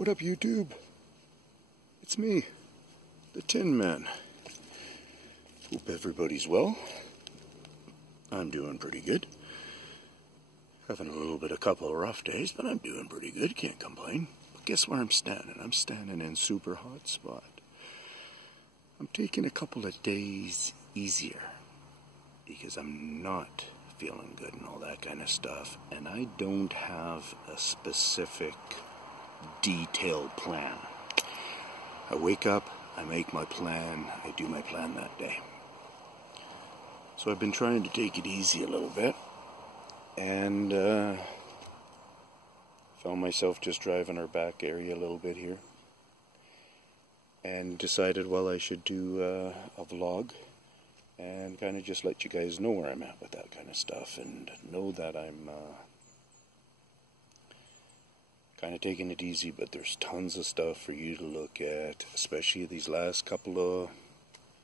What up, YouTube? It's me, the Tinman. Hope everybody's well. I'm doing pretty good. Having a little bit, a couple of rough days, but I'm doing pretty good. Can't complain. But guess where I'm standing? I'm standing in super hot spot. I'm taking a couple of days easier because I'm not feeling good and all that kind of stuff, and I don't have a specific detailed plan. I wake up, I make my plan, I do my plan that day. So I've been trying to take it easy a little bit, and found myself just driving our back area a little bit here, and decided, well, I should do a vlog and kind of just let you guys know where I'm at with that kind of stuff, and know that I'm kind of taking it easy, but there's tons of stuff for you to look at, especially these last couple of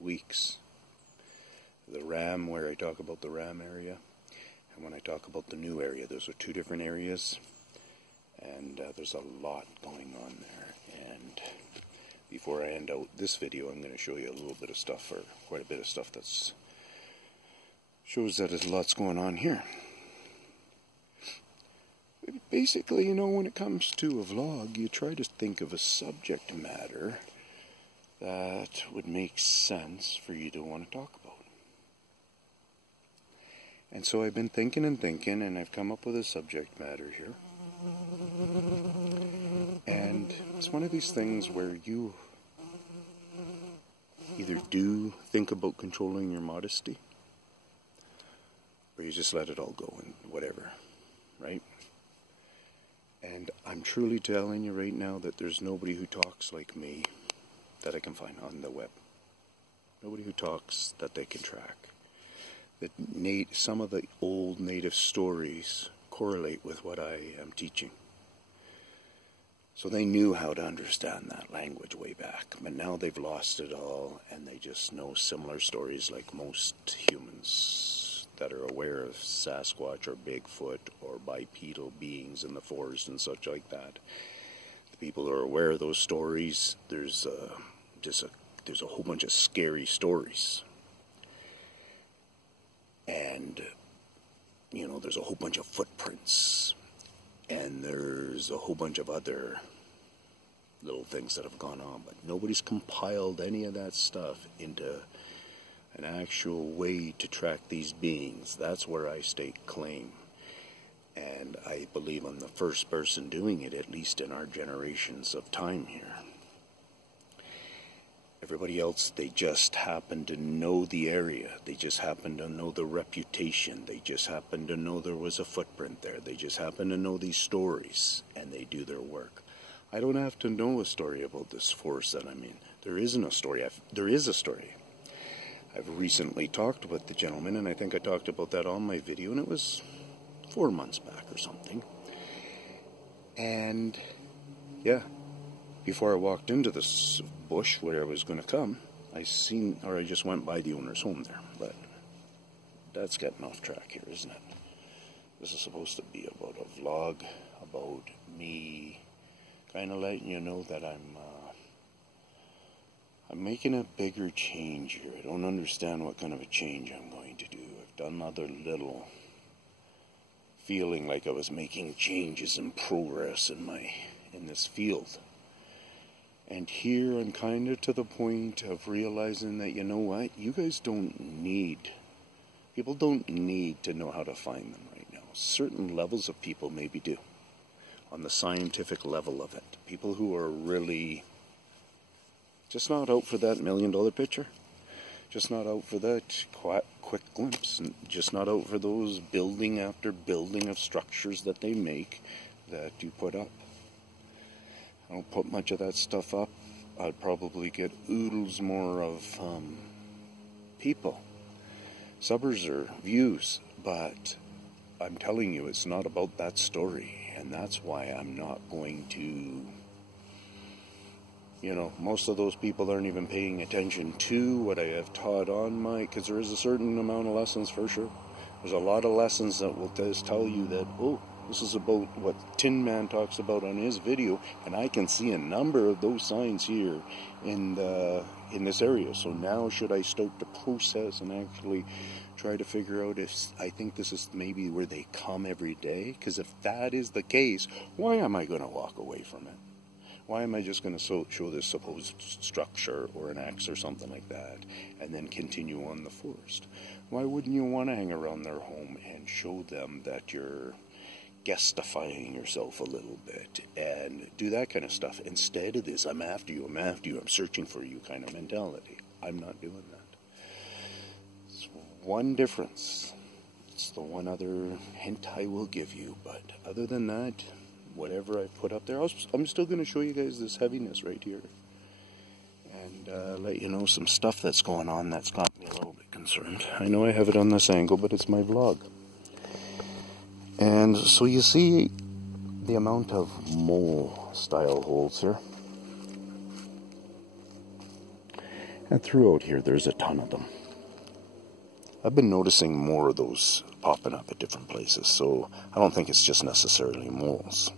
weeks. The Ram, where I talk about the Ram area, and when I talk about the new area, those are two different areas, and there's a lot going on there. And before I end out this video, I'm going to show you a little bit of stuff, or quite a bit of stuff that shows that there's lots going on here. Basically, you know, when it comes to a vlog, you try to think of a subject matter that would make sense for you to want to talk about. And so I've been thinking and thinking, and I've come up with a subject matter here. And it's one of these things where you either do think about controlling your modesty, or you just let it all go and whatever, right? And I'm truly telling you right now that there's nobody who talks like me that I can find on the web. Nobody who talks that they can track. That some of the old native stories correlate with what I am teaching. So they knew how to understand that language way back, but now they've lost it all, and they just know similar stories like most humans that are aware of Sasquatch or Bigfoot or bipedal beings in the forest and such like that. The people who are aware of those stories, there's a whole bunch of scary stories. And, you know, there's a whole bunch of footprints. And there's a whole bunch of other little things that have gone on. But nobody's compiled any of that stuff into an actual way to track these beings. That's where I stake claim. And I believe I'm the first person doing it, at least in our generations of time here. Everybody else, they just happen to know the area. They just happen to know the reputation. They just happen to know there was a footprint there. They just happen to know these stories, and they do their work. I don't have to know a story about this forest that I'm in. There isn't a story. There is a story. I've recently talked with the gentleman, and I think I talked about that on my video, and it was 4 months back or something. And, yeah. Before I walked into this bush where I was going to come, I just went by the owner's home there. But that's getting off track here, isn't it? This is supposed to be about a vlog, about me kind of letting you know that I'm making a bigger change here. I don't understand what kind of a change I'm going to do. I've done other little feeling like I was making changes and progress in this field. And here I'm kind of to the point of realizing that, you know what, you guys people don't need to know how to find them right now. Certain levels of people maybe do, on the scientific level of it. People who are really just not out for that $1 million picture, just not out for that quick glimpse, and just not out for those building after building of structures that they make that you put up. I don't put much of that stuff up. I'd probably get oodles more of people, subbers or views, but I'm telling you, it's not about that story, and that's why I'm not going to, you know, most of those people aren't even paying attention to what I have taught on because there is a certain amount of lessons for sure. There's a lot of lessons that will just tell you that, oh, This is about what Tinman talks about on his video, and I can see a number of those signs here in this area. So now should I start the process and actually try to figure out if I think this is maybe where they come every day? Because if that is the case, why am I going to walk away from it? Why am I just going to show this supposed structure or an axe or something like that and then continue on the forest? Why wouldn't you want to hang around their home and show them that you're guestifying yourself a little bit and do that kind of stuff instead of this I'm after you, I'm searching for you kind of mentality? I'm not doing that. It's one difference. It's the one other hint I will give you, but other than that, whatever I put up there, I'm still going to show you guys this heaviness right here and let you know some stuff that's going on that's got me a little bit concerned. I know I have it on this angle, but it's my vlog. And so you see the amount of mole style holes here. And throughout here there's a ton of them. I've been noticing more of those popping up at different places, so I don't think it's just necessarily moles.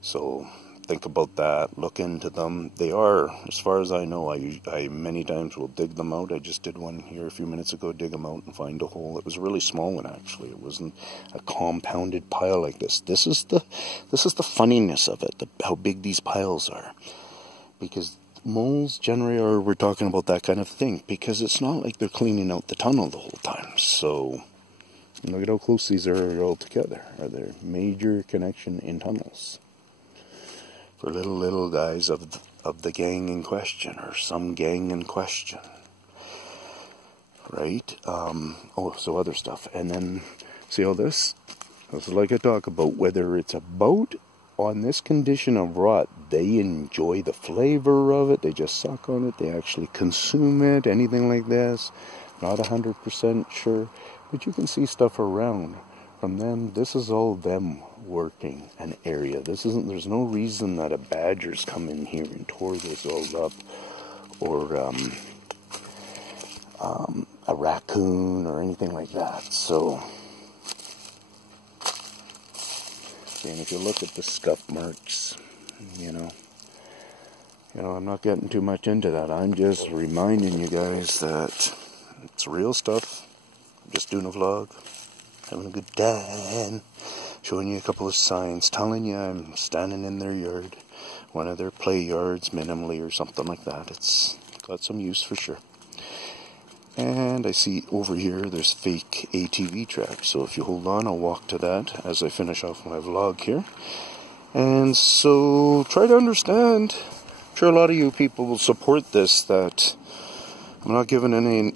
So think about that, look into them. They are, as far as I know, I many times will dig them out. I just did one here a few minutes ago, dig them out and find a hole. It was a really small one actually. It wasn't a compounded pile like this. This is the funniness of it, how big these piles are. Because moles generally are, we're talking about that kind of thing, because it's not like they're cleaning out the tunnel the whole time. So look at how close these are all together. Are there major connection in tunnels? For little guys of the gang in question, or some gang in question, right? Oh, so other stuff. And then, see all this? This is like I talk about, whether it's a boat on this condition of rot, they enjoy the flavor of it, they just suck on it, they actually consume it, anything like this. Not 100% sure, but you can see stuff around. From them, this is all them working an area. There's no reason that a badger's come in here and tore this all up, or a raccoon or anything like that. So, and if you look at the scuff marks, you know, I'm not getting too much into that. I'm just reminding you guys that it's real stuff. I'm just doing a vlog, having a good time, showing you a couple of signs, telling you I'm standing in their yard, one of their play yards, minimally or something like that. It's got some use for sure. And I see over here there's fake ATV tracks, so if you hold on, I'll walk to that as I finish off my vlog here. And so try to understand. I'm sure a lot of you people will support this, that I'm not giving any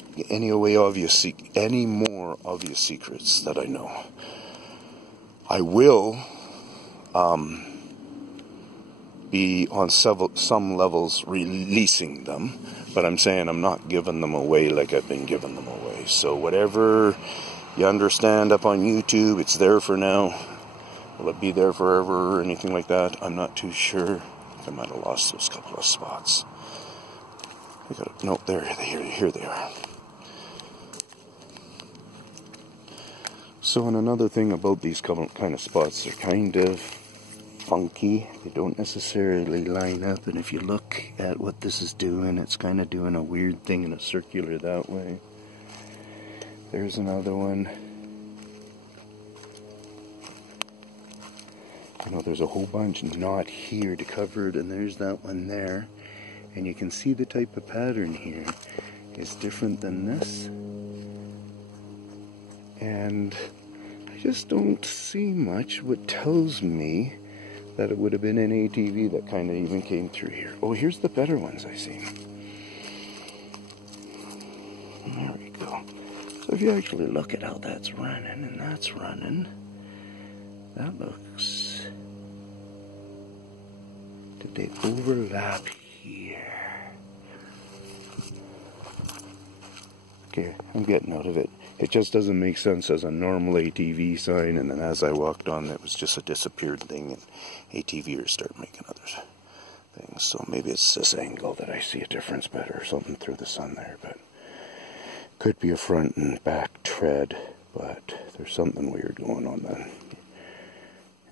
more obvious secrets that I know. I will be on some levels releasing them, but I'm saying I'm not giving them away like I've been giving them away. So whatever you understand up on YouTube, it's there for now. Will it be there forever or anything like that? I'm not too sure. I might have lost those couple of spots. No, here they are. So, and another thing about these kind of spots, they're kind of funky. They don't necessarily line up, and if you look at what this is doing, it's kind of doing a weird thing in a circular that way. There's another one. There's a whole bunch not here to cover it, and there's that one there. And you can see the type of pattern here is different than this. And I just don't see much, what tells me that it would have been an ATV that kind of even came through here. Oh, here's the better ones I see. There we go. So if you actually look at how that's running and that's running, that looks... Did they overlap here? Okay, I'm getting out of it. It just doesn't make sense as a normal ATV sign, and then as I walked on, it was just a disappeared thing, and ATVers start making other things. So maybe it's this angle that I see a difference better, or something through the sun there, but could be a front and back tread, but there's something weird going on then.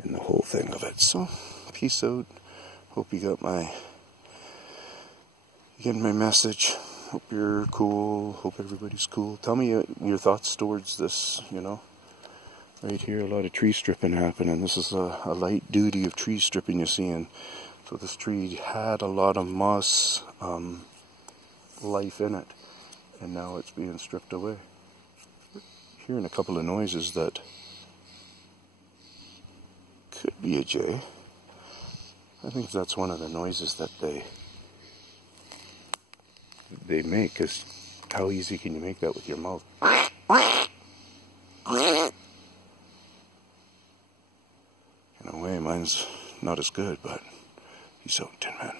in the whole thing of it. So, peace out. Hope you got my message. Hope you're cool. Hope everybody's cool. Tell me your thoughts towards this, you know. Right here, a lot of tree stripping happening. This is a light duty of tree stripping you're seeing. So this tree had a lot of moss life in it, and now it's being stripped away. Hearing a couple of noises that could be a jay. I think that's one of the noises that they make, because how easy can you make that with your mouth? In a way, mine's not as good, but he's so Tinman.